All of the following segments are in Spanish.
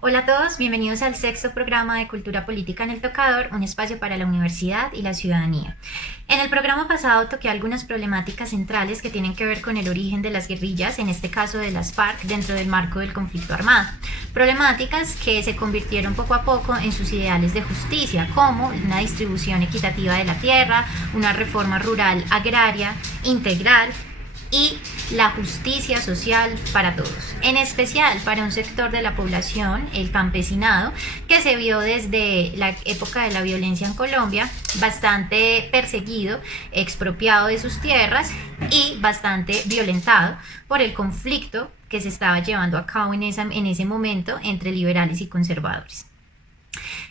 Hola a todos, bienvenidos al sexto programa de Cultura Política en el Tocador, un espacio para la universidad y la ciudadanía. En el programa pasado toqué algunas problemáticas centrales que tienen que ver con el origen de las guerrillas, en este caso de las FARC, dentro del marco del conflicto armado. Problemáticas que se convirtieron poco a poco en sus ideales de justicia, como una distribución equitativa de la tierra, una reforma rural agraria integral, y la justicia social para todos, en especial para un sector de la población, el campesinado, que se vio desde la época de la violencia en Colombia bastante perseguido, expropiado de sus tierras y bastante violentado por el conflicto que se estaba llevando a cabo en ese momento entre liberales y conservadores.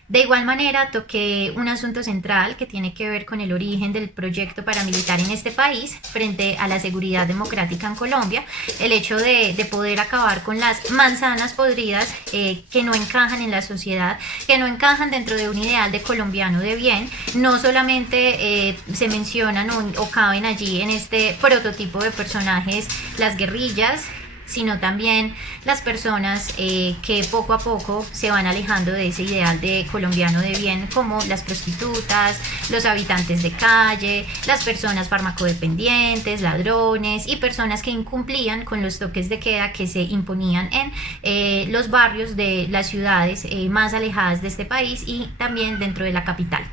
De igual manera, toqué un asunto central que tiene que ver con el origen del proyecto paramilitar en este país frente a la seguridad democrática en Colombia, el hecho de poder acabar con las manzanas podridas que no encajan en la sociedad, que no encajan dentro de un ideal de colombiano de bien. No solamente se mencionan o caben allí en este prototipo de personajes las guerrillas, sino también las personas que poco a poco se van alejando de ese ideal de colombiano de bien, como las prostitutas, los habitantes de calle, las personas farmacodependientes, ladrones y personas que incumplían con los toques de queda que se imponían en los barrios de las ciudades más alejadas de este país y también dentro de la capital.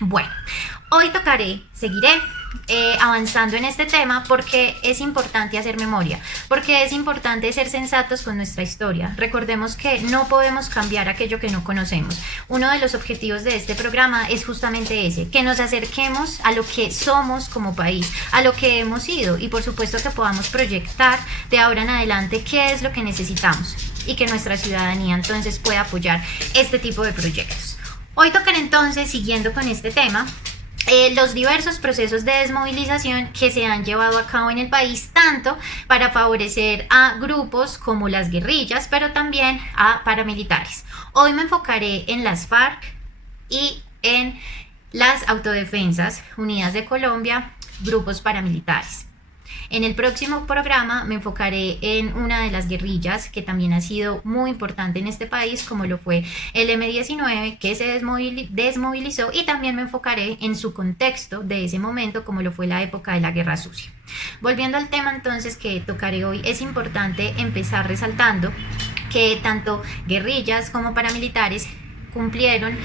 Bueno, hoy seguiré avanzando en este tema porque es importante hacer memoria, porque es importante ser sensatos con nuestra historia. Recordemos que no podemos cambiar aquello que no conocemos. Uno de los objetivos de este programa es justamente ese, que nos acerquemos a lo que somos como país, a lo que hemos sido y por supuesto que podamos proyectar de ahora en adelante qué es lo que necesitamos y que nuestra ciudadanía entonces pueda apoyar este tipo de proyectos. Hoy tocaré entonces, siguiendo con este tema, los diversos procesos de desmovilización que se han llevado a cabo en el país, tanto para favorecer a grupos como las guerrillas, pero también a paramilitares. Hoy me enfocaré en las FARC y en las Autodefensas Unidas de Colombia, grupos paramilitares. En el próximo programa me enfocaré en una de las guerrillas que también ha sido muy importante en este país, como lo fue el M-19, que se desmovilizó, y también me enfocaré en su contexto de ese momento, como lo fue la época de la Guerra Sucia. Volviendo al tema entonces que tocaré hoy, es importante empezar resaltando que tanto guerrillas como paramilitares cumplieron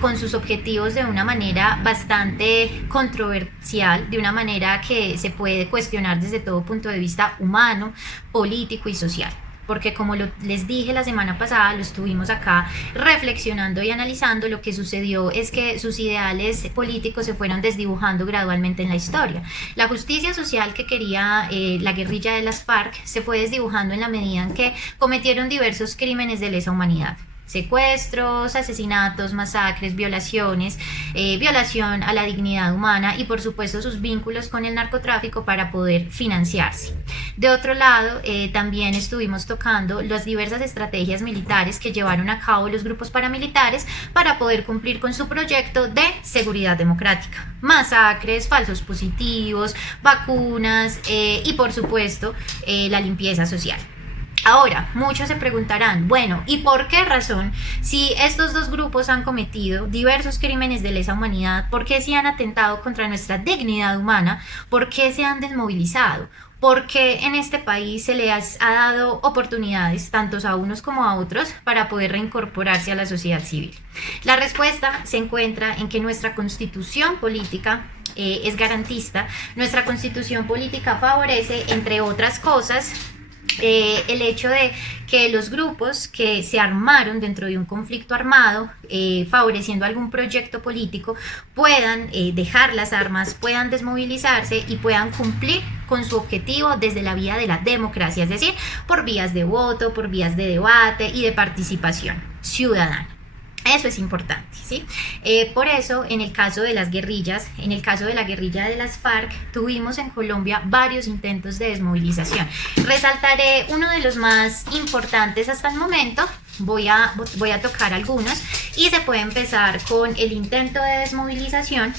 con sus objetivos de una manera bastante controversial, de una manera que se puede cuestionar desde todo punto de vista humano, político y social. Porque como les dije la semana pasada, lo estuvimos acá reflexionando y analizando, lo que sucedió es que sus ideales políticos se fueron desdibujando gradualmente en la historia. La justicia social que quería la guerrilla de las FARC se fue desdibujando en la medida en que cometieron diversos crímenes de lesa humanidad. Secuestros, asesinatos, masacres, violaciones, violación a la dignidad humana y por supuesto sus vínculos con el narcotráfico para poder financiarse. De otro lado, también estuvimos tocando las diversas estrategias militares que llevaron a cabo los grupos paramilitares para poder cumplir con su proyecto de seguridad democrática. Masacres, falsos positivos, vacunas y por supuesto la limpieza social. Ahora, muchos se preguntarán, bueno, ¿y por qué razón, si estos dos grupos han cometido diversos crímenes de lesa humanidad, por qué se han atentado contra nuestra dignidad humana, por qué se han desmovilizado? ¿Por qué en este país se les ha dado oportunidades, tanto a unos como a otros, para poder reincorporarse a la sociedad civil? La respuesta se encuentra en que nuestra constitución política es garantista, nuestra constitución política favorece, entre otras cosas, el hecho de que los grupos que se armaron dentro de un conflicto armado, favoreciendo algún proyecto político, puedan dejar las armas, puedan desmovilizarse y puedan cumplir con su objetivo desde la vía de la democracia, es decir, por vías de voto, por vías de debate y de participación ciudadana. Eso es importante, ¿sí? Por eso, en el caso de las guerrillas, en el caso de la guerrilla de las FARC, tuvimos en Colombia varios intentos de desmovilización. Resaltaré uno de los más importantes hasta el momento. Voy a tocar algunos y se puede empezar con el intento de desmovilización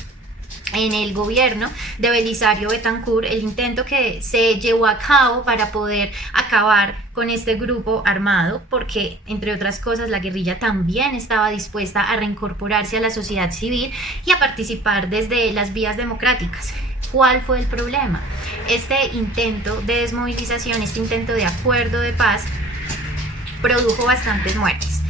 en el gobierno de Belisario Betancur, el intento que se llevó a cabo para poder acabar con este grupo armado, porque entre otras cosas la guerrilla también estaba dispuesta a reincorporarse a la sociedad civil y a participar desde las vías democráticas. ¿Cuál fue el problema? Este intento de desmovilización, este intento de acuerdo de paz, produjo bastantes muertes.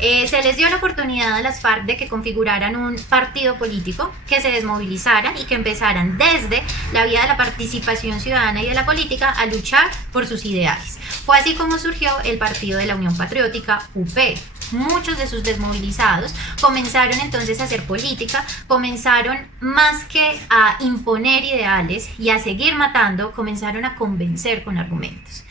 Se les dio la oportunidad a las FARC de que configuraran un partido político, que se desmovilizaran y que empezaran desde la vía de la participación ciudadana y de la política a luchar por sus ideales. Fue así como surgió el Partido de la Unión Patriótica, UP. Muchos de sus desmovilizados comenzaron entonces a hacer política, comenzaron más que a imponer ideales y a seguir matando, comenzaron a convencer con argumentos.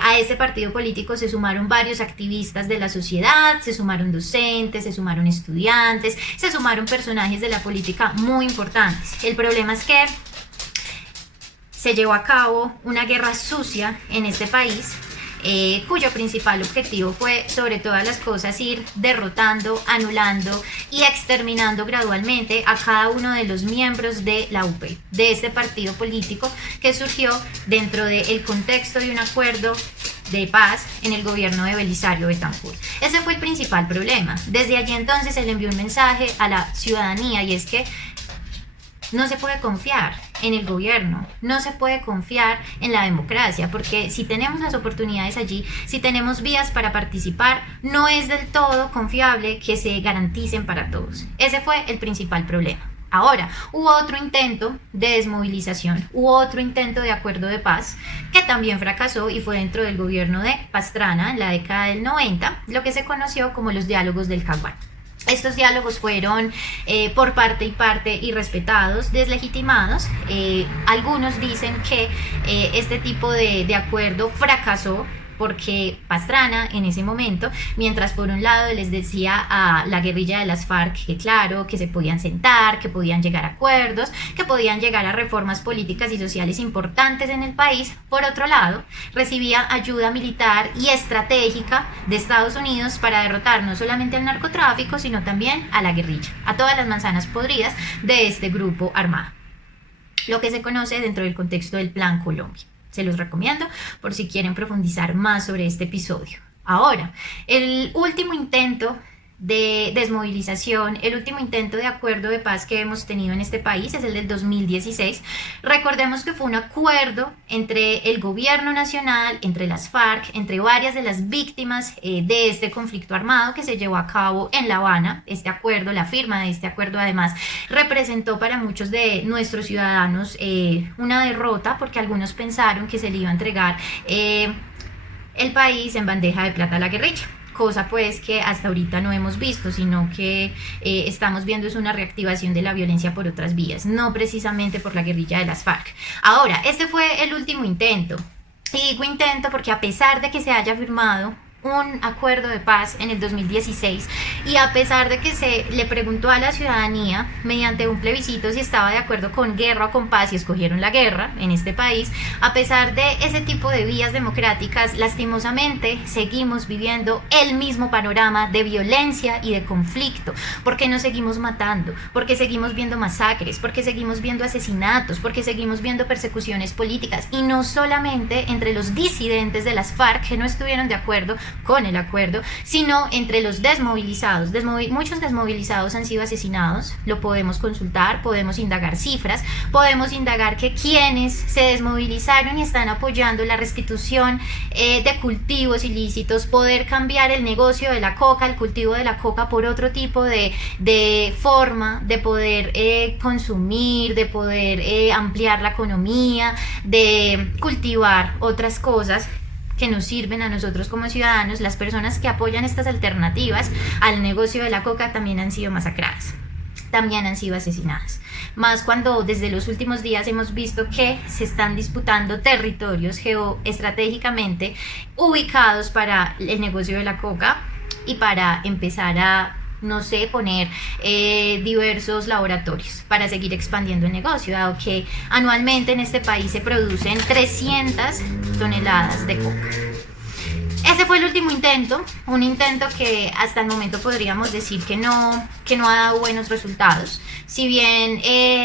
A este partido político se sumaron varios activistas de la sociedad, se sumaron docentes, se sumaron estudiantes, se sumaron personajes de la política muy importantes. El problema es que se llevó a cabo una guerra sucia en este país, cuyo principal objetivo fue, sobre todas las cosas, ir derrotando, anulando y exterminando gradualmente a cada uno de los miembros de la UP, de este partido político que surgió dentro del contexto de un acuerdo de paz en el gobierno de Belisario Betancur. Ese fue el principal problema. Desde allí entonces se le envió un mensaje a la ciudadanía, y es que no se puede confiar en el gobierno, no se puede confiar en la democracia, porque si tenemos las oportunidades allí, si tenemos vías para participar, no es del todo confiable que se garanticen para todos. Ese fue el principal problema. Ahora, hubo otro intento de desmovilización, hubo otro intento de acuerdo de paz que también fracasó y fue dentro del gobierno de Pastrana en la década del 90, lo que se conoció como los diálogos del Caguán. Estos diálogos fueron por parte y parte irrespetados, deslegitimados. Algunos dicen que este tipo de acuerdo fracasó porque Pastrana en ese momento, mientras por un lado les decía a la guerrilla de las FARC que claro, que se podían sentar, que podían llegar a acuerdos, que podían llegar a reformas políticas y sociales importantes en el país, por otro lado recibía ayuda militar y estratégica de Estados Unidos para derrotar no solamente al narcotráfico, sino también a la guerrilla, a todas las manzanas podridas de este grupo armado, lo que se conoce dentro del contexto del Plan Colombia. Se los recomiendo por si quieren profundizar más sobre este episodio. Ahora, el último intento de desmovilización, el último intento de acuerdo de paz que hemos tenido en este país es el del 2016. Recordemos que fue un acuerdo entre el gobierno nacional, entre las FARC, entre varias de las víctimas de este conflicto armado que se llevó a cabo en La Habana. Este acuerdo, la firma de este acuerdo además representó para muchos de nuestros ciudadanos una derrota, porque algunos pensaron que se le iba a entregar el país en bandeja de plata a la guerrilla, cosa pues que hasta ahorita no hemos visto, sino que estamos viendo es una reactivación de la violencia por otras vías, no precisamente por la guerrilla de las FARC. Ahora, este fue el último intento, y digo intento porque a pesar de que se haya firmado un acuerdo de paz en el 2016 y a pesar de que se le preguntó a la ciudadanía mediante un plebiscito si estaba de acuerdo con guerra o con paz y escogieron la guerra en este país, a pesar de ese tipo de vías democráticas, lastimosamente seguimos viviendo el mismo panorama de violencia y de conflicto, porque nos seguimos matando, porque seguimos viendo masacres, porque seguimos viendo asesinatos, porque seguimos viendo persecuciones políticas, y no solamente entre los disidentes de las FARC que no estuvieron de acuerdo con el acuerdo, sino entre los desmovilizados. Muchos desmovilizados han sido asesinados, lo podemos consultar, podemos indagar cifras, podemos indagar que quienes se desmovilizaron y están apoyando la restitución de cultivos ilícitos, poder cambiar el negocio de la coca, el cultivo de la coca, por otro tipo de forma de poder consumir, de poder ampliar la economía, de cultivar otras cosas que nos sirven a nosotros como ciudadanos. Las personas que apoyan estas alternativas al negocio de la coca también han sido masacradas, también han sido asesinadas, más cuando desde los últimos días hemos visto que se están disputando territorios geoestratégicamente ubicados para el negocio de la coca y para empezar a, no sé, poner diversos laboratorios para seguir expandiendo el negocio, dado que anualmente en este país se producen 300 toneladas de coca. Ese fue el último intento, un intento que hasta el momento podríamos decir que no ha dado buenos resultados. Si bien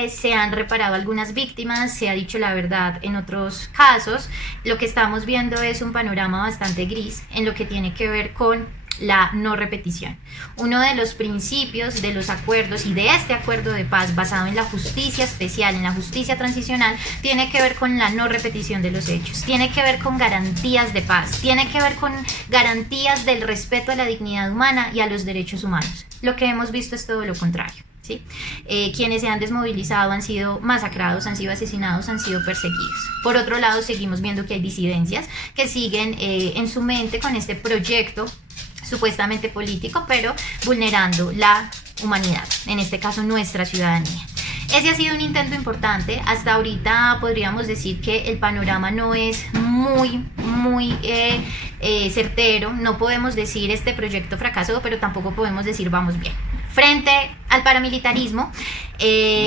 se han reparado algunas víctimas, se ha dicho la verdad en otros casos, lo que estamos viendo es un panorama bastante gris en lo que tiene que ver con la no repetición. Uno de los principios de los acuerdos y de este acuerdo de paz basado en la justicia especial, en la justicia transicional, tiene que ver con la no repetición de los hechos, tiene que ver con garantías de paz, tiene que ver con garantías del respeto a la dignidad humana y a los derechos humanos. Lo que hemos visto es todo lo contrario. ¿Sí? Quienes se han desmovilizado han sido masacrados, han sido asesinados, han sido perseguidos. Por otro lado, seguimos viendo que hay disidencias que siguen en su mente con este proyecto supuestamente político, pero vulnerando la humanidad, en este caso nuestra ciudadanía. Ese ha sido un intento importante. Hasta ahorita podríamos decir que el panorama no es muy certero. No podemos decir este proyecto fracasó, pero tampoco podemos decir vamos bien. Frente al paramilitarismo,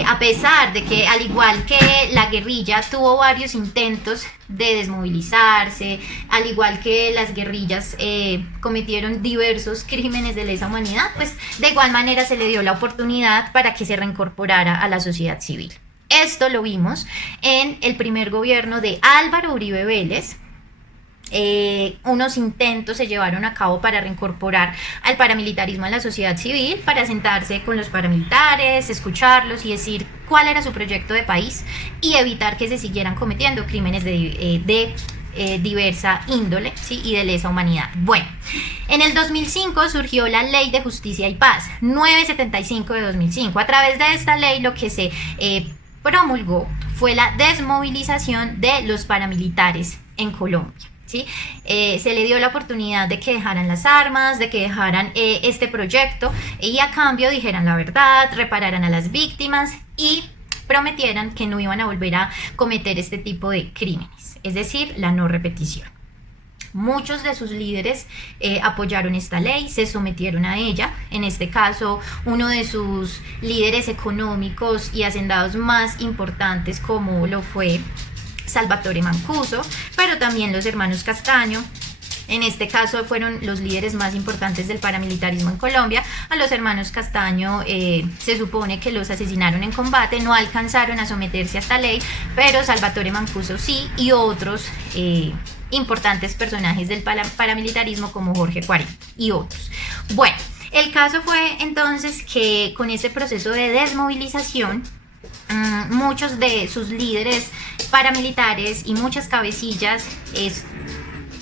a pesar de que, al igual que la guerrilla, tuvo varios intentos de desmovilizarse, al igual que las guerrillas cometieron diversos crímenes de lesa humanidad, pues de igual manera se le dio la oportunidad para que se reincorporara a la sociedad civil. Esto lo vimos en el primer gobierno de Álvaro Uribe Vélez. Unos intentos se llevaron a cabo para reincorporar al paramilitarismo en la sociedad civil, para sentarse con los paramilitares, escucharlos y decir cuál era su proyecto de país y evitar que se siguieran cometiendo crímenes de diversa índole, ¿sí? Y de lesa humanidad. Bueno, en el 2005 surgió la Ley de Justicia y Paz 975 de 2005. A través de esta ley lo que se promulgó fue la desmovilización de los paramilitares en Colombia. ¿Sí? Se le dio la oportunidad de que dejaran las armas, de que dejaran este proyecto y a cambio dijeran la verdad, repararan a las víctimas y prometieran que no iban a volver a cometer este tipo de crímenes, es decir, la no repetición. Muchos de sus líderes apoyaron esta ley, se sometieron a ella. En este caso, uno de sus líderes económicos y hacendados más importantes, como lo fue Salvatore Mancuso, pero también los hermanos Castaño. En este caso fueron los líderes más importantes del paramilitarismo en Colombia. A los hermanos Castaño se supone que los asesinaron en combate, no alcanzaron a someterse a esta ley, pero Salvatore Mancuso sí, y otros importantes personajes del paramilitarismo como Jorge 40 y otros. Bueno, el caso fue entonces que con ese proceso de desmovilización, muchos de sus líderes paramilitares y muchas cabecillas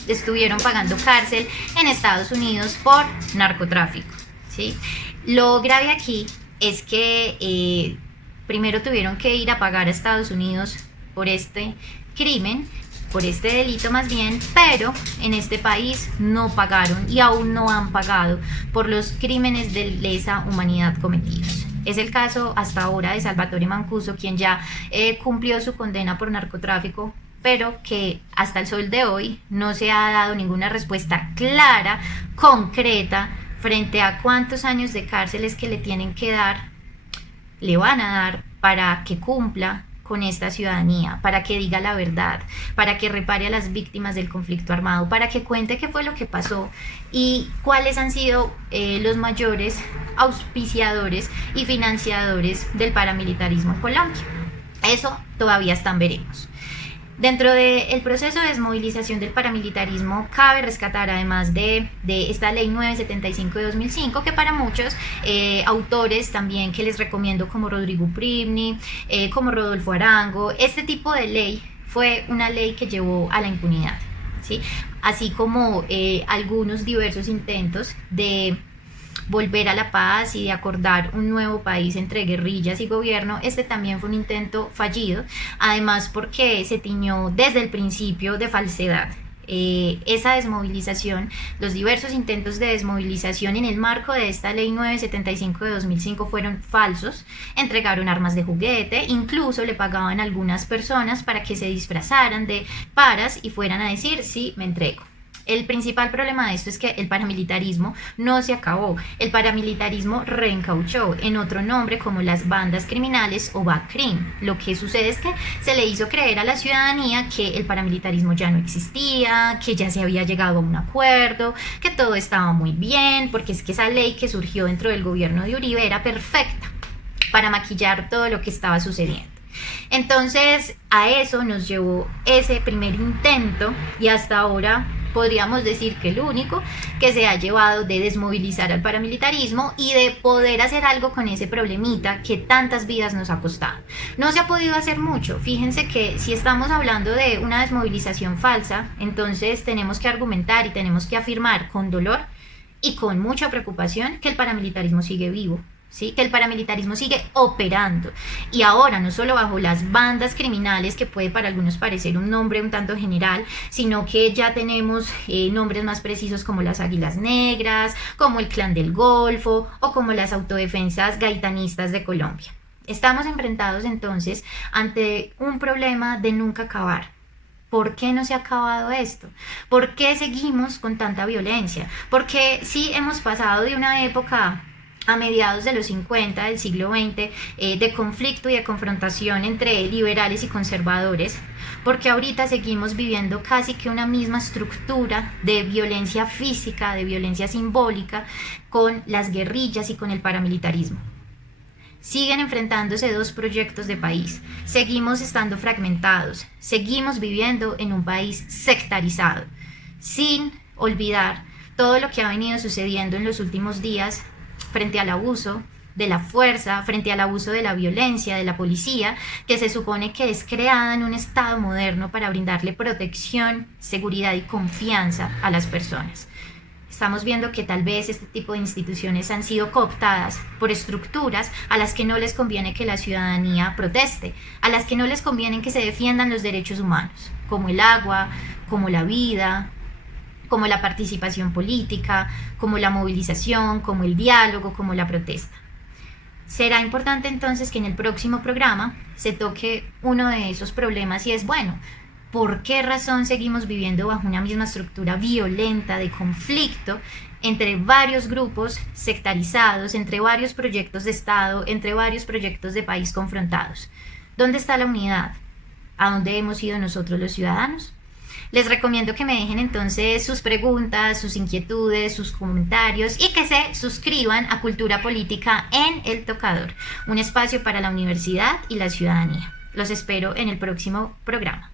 estuvieron pagando cárcel en Estados Unidos por narcotráfico, ¿sí? Lo grave aquí es que primero tuvieron que ir a pagar a Estados Unidos por este crimen, por este delito más bien, pero en este país no pagaron y aún no han pagado por los crímenes de lesa humanidad cometidos. Es el caso hasta ahora de Salvatore Mancuso, quien ya cumplió su condena por narcotráfico, pero que hasta el sol de hoy no se ha dado ninguna respuesta clara, concreta, frente a cuántos años de cárcel es que le van a dar para que cumpla con esta ciudadanía, para que diga la verdad, para que repare a las víctimas del conflicto armado, para que cuente qué fue lo que pasó y cuáles han sido los mayores auspiciadores y financiadores del paramilitarismo en Colombia. Eso todavía está en veremos. Dentro del proceso de desmovilización del paramilitarismo cabe rescatar, además de esta ley 975 de 2005, que para muchos autores también que les recomiendo, como Rodrigo Pribni, como Rodolfo Arango, este tipo de ley fue una ley que llevó a la impunidad, ¿sí? Así como algunos diversos intentos de volver a la paz y de acordar un nuevo país entre guerrillas y gobierno. Este también fue un intento fallido, además porque se tiñó desde el principio de falsedad. Esa desmovilización, los diversos intentos de desmovilización en el marco de esta ley 975 de 2005 fueron falsos. Entregaron armas de juguete, incluso le pagaban a algunas personas para que se disfrazaran de paras y fueran a decir sí, me entrego. El principal problema de esto es que el paramilitarismo no se acabó, el paramilitarismo reencauchó en otro nombre como las bandas criminales o BACRIM. Lo que sucede es que se le hizo creer a la ciudadanía que el paramilitarismo ya no existía, que ya se había llegado a un acuerdo, que todo estaba muy bien, porque es que esa ley que surgió dentro del gobierno de Uribe era perfecta para maquillar todo lo que estaba sucediendo. Entonces a eso nos llevó ese primer intento y hasta ahora podríamos decir que el único que se ha llevado de desmovilizar al paramilitarismo y de poder hacer algo con ese problemita que tantas vidas nos ha costado. No se ha podido hacer mucho. Fíjense que si estamos hablando de una desmovilización falsa, entonces tenemos que argumentar y tenemos que afirmar con dolor y con mucha preocupación que el paramilitarismo sigue vivo. ¿Sí? Que el paramilitarismo sigue operando y ahora no solo bajo las bandas criminales, que puede para algunos parecer un nombre un tanto general, sino que ya tenemos nombres más precisos como las Águilas Negras, como el Clan del Golfo o como las autodefensas gaitanistas de Colombia. Estamos enfrentados entonces ante un problema de nunca acabar. ¿Por qué no se ha acabado esto? ¿Por qué seguimos con tanta violencia? Porque sí hemos pasado de una época a mediados de los 50 del siglo XX, de conflicto y de confrontación entre liberales y conservadores, porque ahorita seguimos viviendo casi que una misma estructura de violencia física, de violencia simbólica, con las guerrillas y con el paramilitarismo. Siguen enfrentándose dos proyectos de país, seguimos estando fragmentados, seguimos viviendo en un país sectarizado, sin olvidar todo lo que ha venido sucediendo en los últimos días frente al abuso de la fuerza, frente al abuso de la violencia, de la policía, que se supone que es creada en un Estado moderno para brindarle protección, seguridad y confianza a las personas. Estamos viendo que tal vez este tipo de instituciones han sido cooptadas por estructuras a las que no les conviene que la ciudadanía proteste, a las que no les conviene que se defiendan los derechos humanos, como el agua, como la vida, como la participación política, como la movilización, como el diálogo, como la protesta. Será importante entonces que en el próximo programa se toque uno de esos problemas y es, bueno, ¿por qué razón seguimos viviendo bajo una misma estructura violenta de conflicto entre varios grupos sectarizados, entre varios proyectos de Estado, entre varios proyectos de país confrontados? ¿Dónde está la unidad? ¿A dónde hemos ido nosotros los ciudadanos? Les recomiendo que me dejen entonces sus preguntas, sus inquietudes, sus comentarios y que se suscriban a Cultura Política en El Tocador, un espacio para la universidad y la ciudadanía. Los espero en el próximo programa.